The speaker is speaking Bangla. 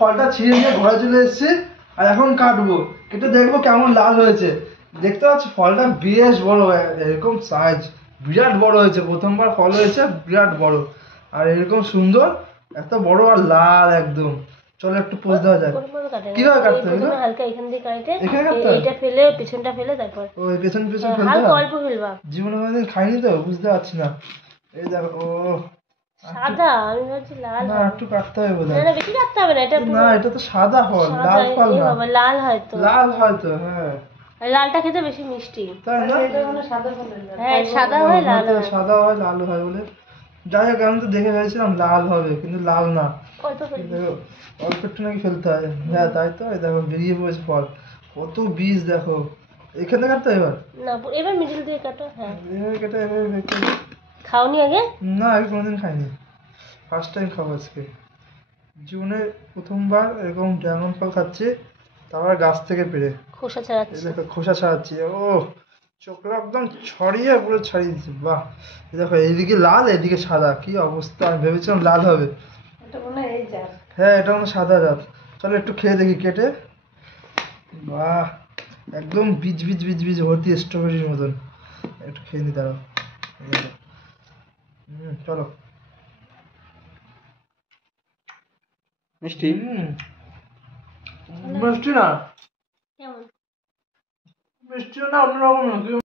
ফলটা ছিঁড়ে নিয়ে ঘরে চলে এসেছি আর এখন কাটবো, কেটে দেখবো কেমন লাল হয়েছে। দেখতে পাচ্ছি ফলটা বেশ বড়, এরকম সাইজ বিরাট বড় হয়েছে, প্রথমবার ফল হয়েছে বিরাট বড় আর এরকম সুন্দর, এত বড় আর লাল একদম। চলো একটু পোজ দেওয়া যাক। কিভাবে কাটতে হবে? হালকা এখান দিয়ে কাটে, এখানে কাটতে হবে, এটা ফেলে পেছনটা ফেলে তারপর ওই পেছন পেছন ফেলতে হালকা হয়। অল্প ফেলবা। জীবনে কোনোদিন খাইনি তো বুঝতে পারছি না। এই দেখো, ও সাদা, আমি ভাবছি লাল। না একটু কাটতে হবে বোধ না হয়। না, বেশি কাটতে হবে না, এটা না এটা তো সাদা ফল, লাল ফল না। বাবা লাল হয়তো, লাল হয়তো, হ্যাঁ আর লালটা খেতে বেশি মিষ্টি। তাই না? হ্যাঁ সাদা হয় লাল হয়। সাদা হয় লাল হয় বলে, যাই হোক আমি তো দেখে ভেবেছিলাম লাল হবে কিন্তু লাল না। অল্প ফেলবি। দেখো অল্প একটু নাকি ফেলতে হয়, হ্যাঁ তাই তো। এই দেখো বেরিয়ে পড়েছে ফল, কত বীজ দেখো। এখানে কাটতে হয় এবার? না এবার মিডিল দিয়ে কাটো। হ্যাঁ এভাবে কেটে এভাবে কেটে। খাওনি আগে? না আগে কোনোদিন খাইনি, ফার্স্ট টাইম খাবো আজকে। জীবনে প্রথমবার এরকম ড্রাগন ফল খাচ্ছি, তারপর গাছ থেকে পেড়ে। খোসা ছাড়াচ্ছি। দেখো খোসা ছাড়াচ্ছি, ও চোখটা একদম ছড়িয়ে পুরো ছাড়িয়ে দিচ্ছি, বাহ। দেখো এইদিকে লাল এদিকে সাদা, কি অবস্থা। আমি ভেবেছিলাম লাল হবে। হ্যাঁ এটা মনে হয় সাদা জাত। চলো একটু খেয়ে দেখি কেটে। বাহ, একদম বীজ বীজ বীজ বীজ ভর্তি, স্ট্রবেরির মতন। একটু খেয়ে নি দাঁড়াও। চলো। মিষ্টি? মিষ্টি না, কেমন? মিষ্টিও না, অন্যরকম।